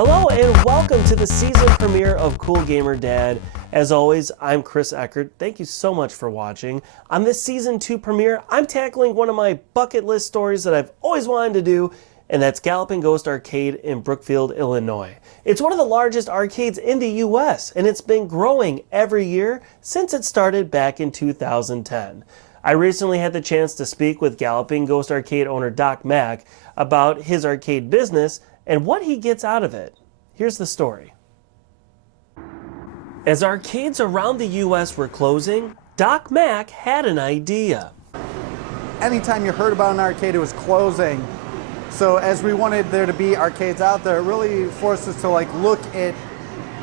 Hello and welcome to the season premiere of Cool Gamer Dad. As always, I'm Chris Eckert. Thank you so much for watching. On this season 2 premiere, I'm tackling one of my bucket list stories that I've always wanted to do, and that's Galloping Ghost Arcade in Brookfield, Illinois. It's one of the largest arcades in the US, and it's been growing every year since it started back in 2010. I recently had the chance to speak with Galloping Ghost Arcade owner Doc Mack about his arcade business and what he gets out of it. Here's the story. As arcades around the US were closing, Doc Mack had an idea. Anytime you heard about an arcade, it was closing. So as we wanted there to be arcades out there, it really forced us to look at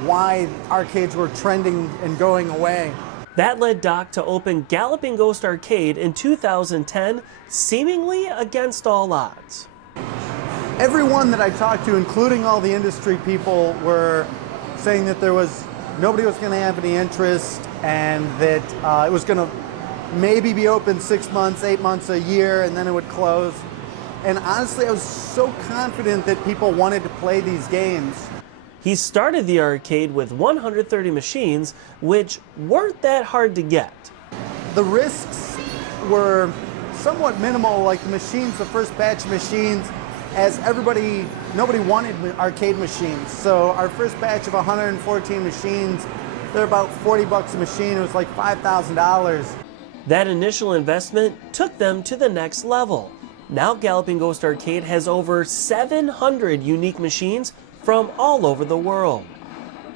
why arcades were trending and going away. That led Doc to open Galloping Ghost Arcade in 2010, seemingly against all odds. Everyone that I talked to, including all the industry people, were saying that nobody was going to have any interest, and that it was going to maybe be open 6 months, 8 months, a year, and then it would close. And honestly, I was so confident that people wanted to play these games. He started the arcade with 130 machines, which weren't that hard to get. The risks were somewhat minimal, like the machines, the first batch of machines, as nobody wanted arcade machines. So our first batch of 114 machines, they're about 40 bucks a machine. It was like $5,000. That initial investment took them to the next level. Now Galloping Ghost Arcade has over 700 unique machines from all over the world.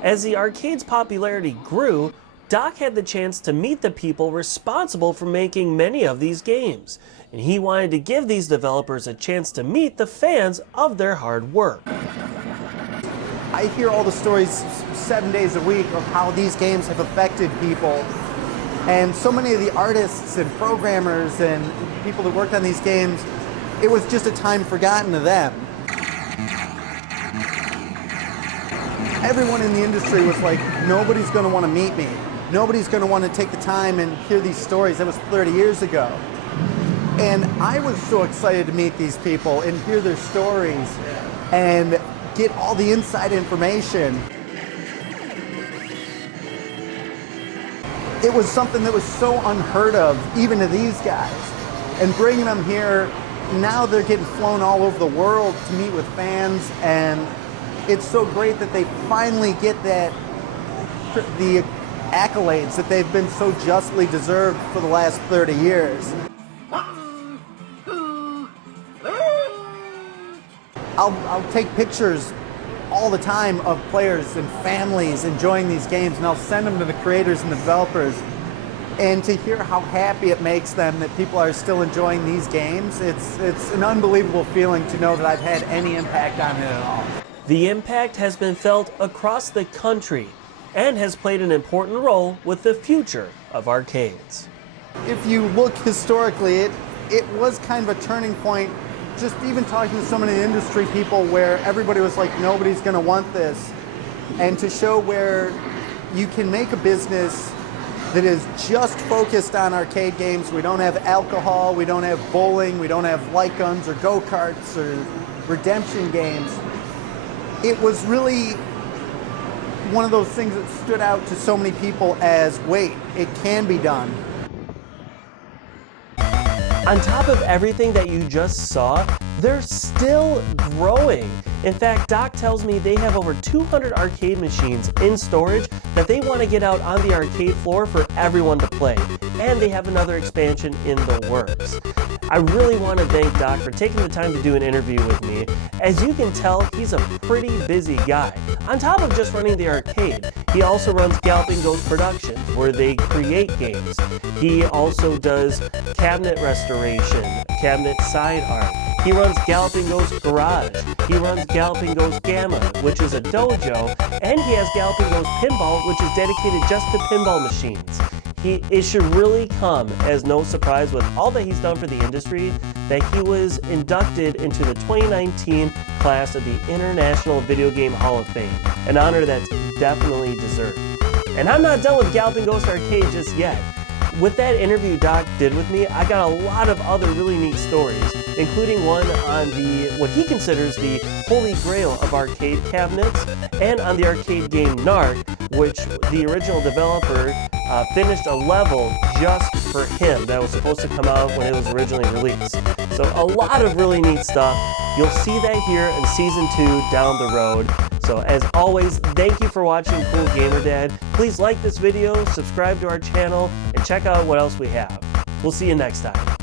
As the arcade's popularity grew, Doc had the chance to meet the people responsible for making many of these games, and he wanted to give these developers a chance to meet the fans of their hard work. I hear all the stories 7 days a week of how these games have affected people, and so many of the artists and programmers and people that worked on these games, it was just a time forgotten to them. Everyone in the industry was like, nobody's going to want to meet me. Nobody's going to want to take the time and hear these stories. That was 30 years ago. And I was so excited to meet these people and hear their stories and get all the inside information. It was something that was so unheard of, even to these guys. And bringing them here, now they're getting flown all over the world to meet with fans, and it's so great that they finally get the accolades that they've been so justly deserved for the last 30 years. I'll take pictures all the time of players and families enjoying these games, and I'll send them to the creators and developers. And to hear how happy it makes them that people are still enjoying these games, it's an unbelievable feeling to know that I've had any impact on it at all. The impact has been felt across the country and has played an important role with the future of arcades. If you look historically, it was kind of a turning point, just even talking to so many industry people where everybody was like, nobody's going to want this. And to show where you can make a business that is just focused on arcade games. We don't have alcohol, we don't have bowling, we don't have light guns or go-karts or redemption games. It was really one of those things that stood out to so many people as, wait, it can be done. On top of everything that you just saw, they're still growing. In fact, Doc tells me they have over 200 arcade machines in storage that they want to get out on the arcade floor for everyone to play. And they have another expansion in the works. I really want to thank Doc for taking the time to do an interview with me. As you can tell, he's a pretty busy guy. On top of just running the arcade, he also runs Galloping Ghost Productions, where they create games. He also does cabinet restoration, cabinet side art. He runs Galloping Ghost Garage. He runs Galloping Ghost Gamma, which is a dojo, and he has Galloping Ghost Pinball, which is dedicated just to pinball machines. It should really come as no surprise with all that he's done for the industry that he was inducted into the 2019 class of the International Video Game Hall of Fame, an honor that's definitely deserved. And I'm not done with Galloping Ghost Arcade just yet. With that interview Doc did with me, I got a lot of other really neat stories, including one on what he considers the holy grail of arcade cabinets, and on the arcade game Narc, which the original developer finished a level just for him that was supposed to come out when it was originally released. So a lot of really neat stuff. You'll see that here in Season 2 down the road. So as always, thank you for watching Cool Gamer Dad. Please like this video, subscribe to our channel, and check out what else we have. We'll see you next time.